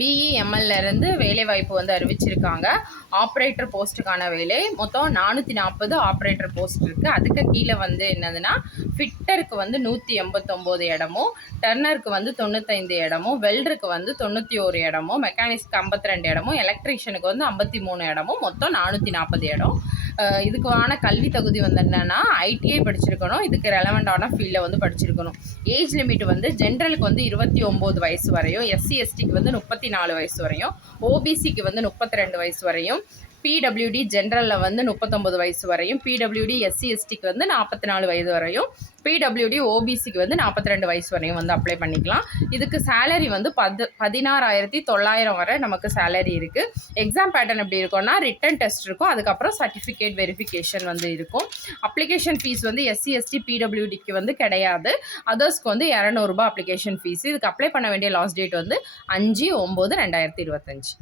பிஇஎம்எல்லேருந்து வேலைவாய்ப்பு வந்து அறிவிச்சிருக்காங்க. ஆப்ரேட்டர் போஸ்ட்டுக்கான வேலை மொத்தம் 440 ஆப்ரேட்டர் போஸ்ட் இருக்குது. அதுக்கு கீழே வந்து என்னதுன்னா, ஃபிட்டருக்கு வந்து 189 இடமும், டர்னருக்கு வந்து 95 இடமும், வெல்டருக்கு வந்து 91 இடமும், மெக்கானிக்ஸ்க்கு 52 இடமும், எலக்ட்ரீஷியனுக்கு வந்து 53 இடமும், மொத்தம் 440 இடம். இதுக்கான கல்வி தகுதி வந்து என்னென்னா ஐடிஐ படிச்சிருக்கணும். இதுக்கு ரெலவெண்ட்டான ஃபீல்டில் வந்து படிச்சிருக்கணும். ஏஜ் லிமிட் வந்து ஜென்ரலுக்கு வந்து 29 வயசு வரையும், எஸ்சி எஸ்டிக்கு வந்து 34 வயசு வரையும், ஓபிசிக்கு வந்து 32 வயசு வரையும், பிடபிள்யூடி ஜென்ரலில் வந்து 39 வயசு வரையும், பிடபிள்யூடி எஸ்சி எஸ்டிக்கு வந்து 44 வயது வரையும், பிடபிள்யூடி ஓபிசிக்கு வந்து 42 வயசு வரையும் வந்து அப்ளை பண்ணிக்கலாம். இதுக்கு சேலரி வந்து 16,900 வரை நமக்கு சேலரி இருக்குது. எக்ஸாம் பேட்டர்ன் எப்படி இருக்கும்னா, ரிட்டன் டெஸ்ட் இருக்கும், அதுக்கப்புறம் சர்டிஃபிகேட் வெரிஃபிகேஷன் வந்து இருக்கும். அப்ளிகேஷன் ஃபீஸ் வந்து எஸ்சி எஸ்டி பிடபிள்யூடிக்கு வந்து கிடையாது. அதர்ஸ்க்கு வந்து ₹200 அப்ளிகேஷன் ஃபீஸ். இதுக்கு அப்ளை பண்ண வேண்டிய லாஸ்ட் டேட் வந்து 5/9/2025.